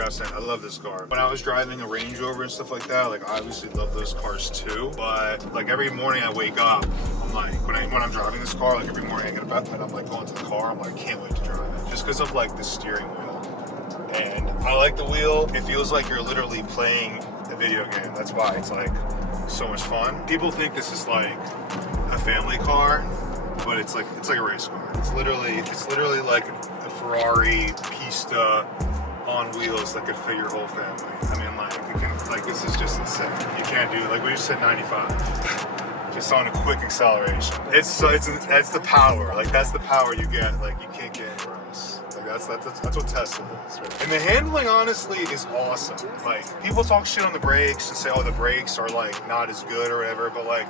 like I was saying, I love this car. When I was driving a Range Rover and stuff like that, like I obviously love those cars too. But like every morning I wake up, I'm like, when I'm driving this car, like every morning I get up and I'm like going to the car, I'm like, can't wait to drive it. Just because of like the steering wheel. And I like the wheel. It feels like you're literally playing a video game. That's why it's like so much fun. People think this is like a family car, but it's like a race car. It's literally like a Ferrari Pista on wheels that could fit your whole family. I mean, like this is just insane. You can't do, like we just said, 95 just on a quick acceleration. That's the power. Like that's the power you get. Like you can't get anywhere else. Like that's what Tesla is. Right? And the handling honestly is awesome. Like people talk shit on the brakes and say, oh, the brakes are like not as good or whatever, but like,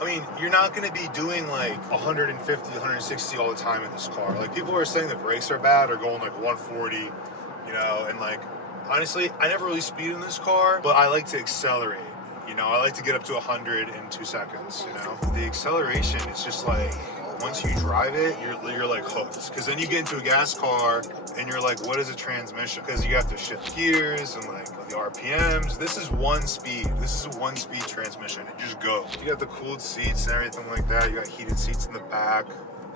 I mean, you're not going to be doing like 150, 160 all the time in this car. Like people are saying the brakes are bad or going like 140, you know, and like, honestly, I never really speed in this car, but I like to accelerate. You know, I like to get up to 100 in 2 seconds, you know. The acceleration is just like, once you drive it, you're like hooked. Because then you get into a gas car and you're like, what is a transmission? Because you have to shift gears and like the RPMs. This is one speed. This is a one-speed transmission. It just goes. You got the cooled seats and everything like that. You got heated seats in the back.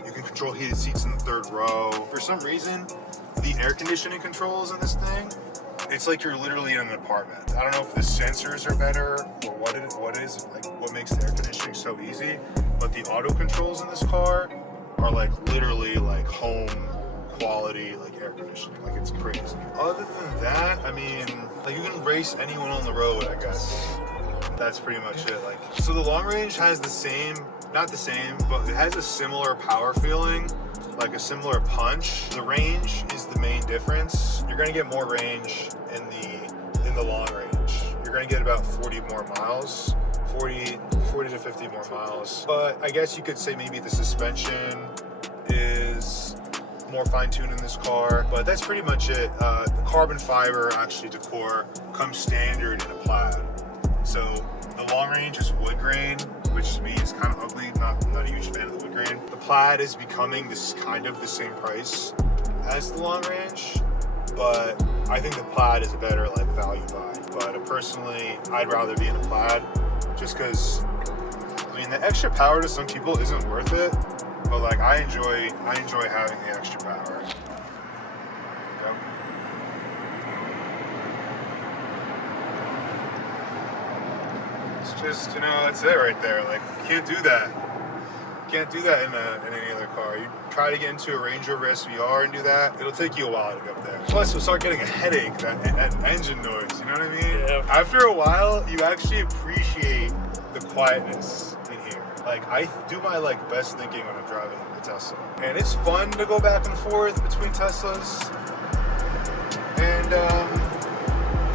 You can control heated seats in the third row. For some reason, the air conditioning controls in this thing, it's like you're literally in an apartment. I don't know if the sensors are better or what is like what makes the air conditioning so easy, but the auto controls in this car are like literally like home quality like air conditioning. Like it's crazy. Other than that, I mean, like you can race anyone on the road, I guess. That's pretty much it. Like, so the long range has the same, not the same, but it has a similar power feeling, like a similar punch. The range is the main difference. You're gonna get more range in the long range. You're gonna get about 40 more miles, 40 to 50 more miles. But I guess you could say maybe the suspension is more fine-tuned in this car, but that's pretty much it. The carbon fiber actually decor comes standard in a Plaid. So the long range is wood grain, which to me is kind of ugly. Not a huge fan of the wood grain. The Plaid is becoming this kind of the same price as the long range, but I think the Plaid is a better like value buy. But personally, I'd rather be in a Plaid just because, I mean, the extra power to some people isn't worth it, but like I enjoy having the extra power. Yep. It's just, you know, that's it right there. Like, you can't do that. You can't do that in any other car. You try to get into a Range Rover SVR and do that, it'll take you a while to get up there. Plus, you'll start getting a headache, that engine noise, you know what I mean? Yeah. After a while, you actually appreciate the quietness in here. Like, I do my like best thinking when I'm driving a Tesla. And it's fun to go back and forth between Teslas. And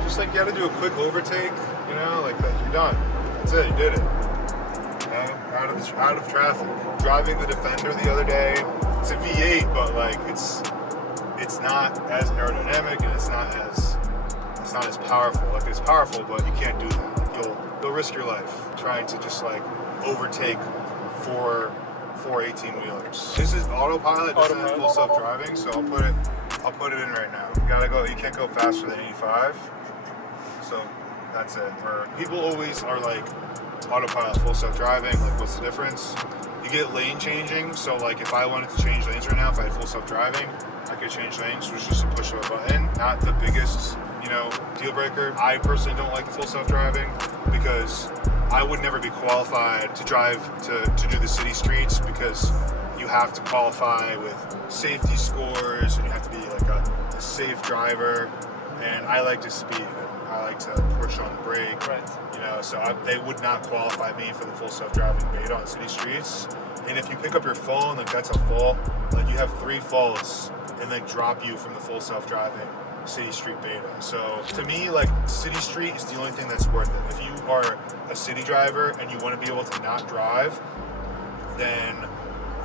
just like you gotta do a quick overtake, you know, like that, you're done. That's it, you did it. You know, out of traffic. Driving the Defender the other day, it's a V8, but like it's not as aerodynamic and it's not as powerful. Like it's powerful, but you can't do that. Like, you'll risk your life trying to just like overtake four 18-wheelers. This is Autopilot. This is full self-driving, so I'll put it in right now. You can't go faster than 85. So that's it. Where people always are like, Autopilot, full self-driving, like what's the difference? You get lane changing, so like if I wanted to change lanes right now, if I had full self-driving, I could change lanes, which is just a push of a button. Not the biggest, you know, deal breaker. I personally don't like the full self-driving because I would never be qualified to drive to do the city streets because you have to qualify with safety scores and you have to be like a safe driver, and I like to speed. I like to push on the brake, right. You know, so they would not qualify me for the full self-driving beta on city streets. And if you pick up your phone, like that's a fault. Like you have 3 faults and they drop you from the full self-driving city street beta. So to me, like city street is the only thing that's worth it. If you are a city driver and you want to be able to not drive, then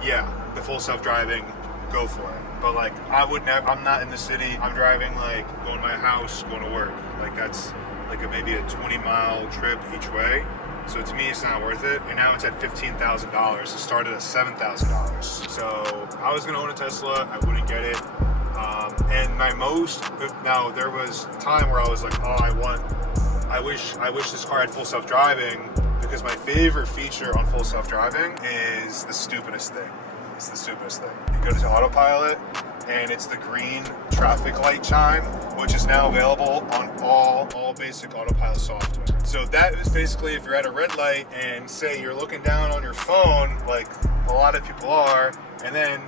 yeah, the full self-driving, go for it. But like I'm not in the city. I'm driving like going to my house, going to work. Like that's like maybe a 20-mile trip each way. So to me, it's not worth it. And now it's at $15,000. It started at $7,000. So I was gonna own a Tesla. I wouldn't get it. And now there was a time where I was like, oh, I wish this car had full self-driving, because my favorite feature on full self-driving is the stupidest thing. It's the stupidest thing. You go to Autopilot, and it's the green traffic light chime, which is now available on all basic Autopilot software. So that is basically, if you're at a red light and say you're looking down on your phone, like a lot of people are, and then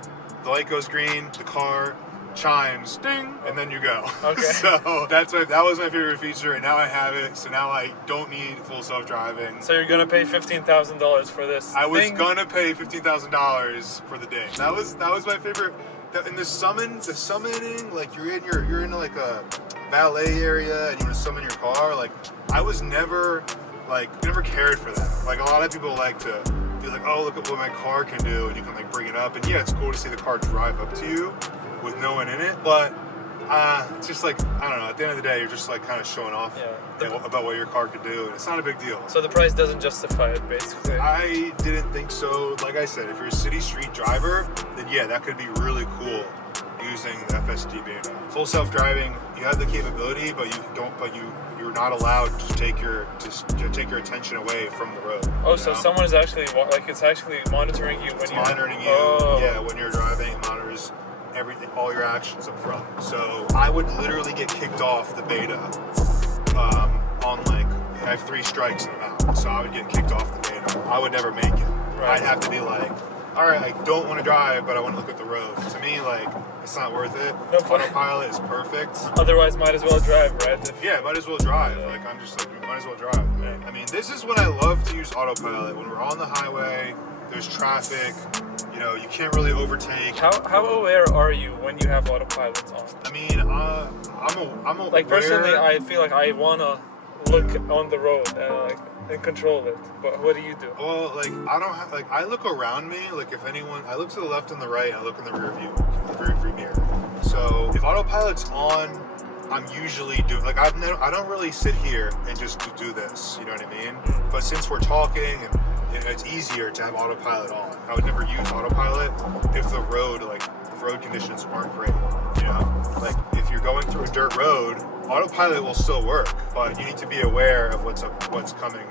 the light goes green, the car chimes, ding, and then you go. Okay. So that was my favorite feature, and now I have it. So now I don't need full self-driving. So you're gonna pay $15,000 for this? I was gonna pay $15,000 for the day. That was my favorite. And the summoning, like you're in like a valet area and you want to summon your car. Like I was never cared for that. Like a lot of people like to be like, oh, look at what my car can do, and you can like bring it up. And yeah, it's cool to see the car drive up to you with no one in it, but it's just like, I don't know, at the end of the day, you're just like kind of showing off about what your car could do, and it's not a big deal. So the price doesn't justify it, basically. I didn't think so. Like I said, if you're a city street driver, then yeah, that could be really cool using the FSD beta. Full self-driving, you have the capability, but you're not allowed to take your attention away from the road. Oh, so someone is actually it's actually monitoring you when when you're driving. It monitors everything, all your actions up front. So I would literally get kicked off the beta on like, I have 3 strikes and I'm out. So I would get kicked off the beta. I would never make it. Right. I'd have to be like, all right, I don't want to drive, but I want to look at the road. To me, like, it's not worth it. No, Autopilot is perfect. Otherwise, might as well drive, right? Yeah, might as well drive. Like, I'm just like, might as well drive. I mean, this is when I love to use Autopilot. When we're on the highway, there's traffic, you can't really overtake. How aware are you when you have Autopilot on? I mean, I'm aware. Like, personally, I feel like I wanna look on the road and control it. But what do you do? Well, like, I look around me. Like, if anyone, I look to the left and the right. I look in the rear view mirror. So if Autopilot's on, I'm usually doing, like, I don't really sit here and just do this. You know what I mean? But since we're talking and it's easier to have Autopilot on, I would never use Autopilot if the road conditions aren't great. Like if you're going through a dirt road, Autopilot will still work, but you need to be aware of what's coming,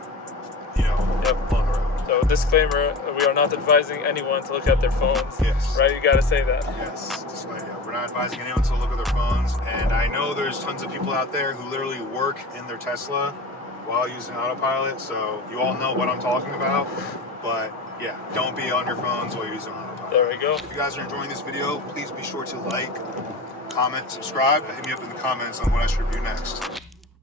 on the road. So disclaimer, we are not advising anyone to look at their phones. Yes. Right, you gotta say that. Yes, disclaimer. We're not advising anyone to look at their phones, and I know there's tons of people out there who literally work in their Tesla while using Autopilot, so you all know what I'm talking about. But yeah, don't be on your phones while you're using Autopilot. There we go. If you guys are enjoying this video, please be sure to like, comment, subscribe, and hit me up in the comments on what I should review next.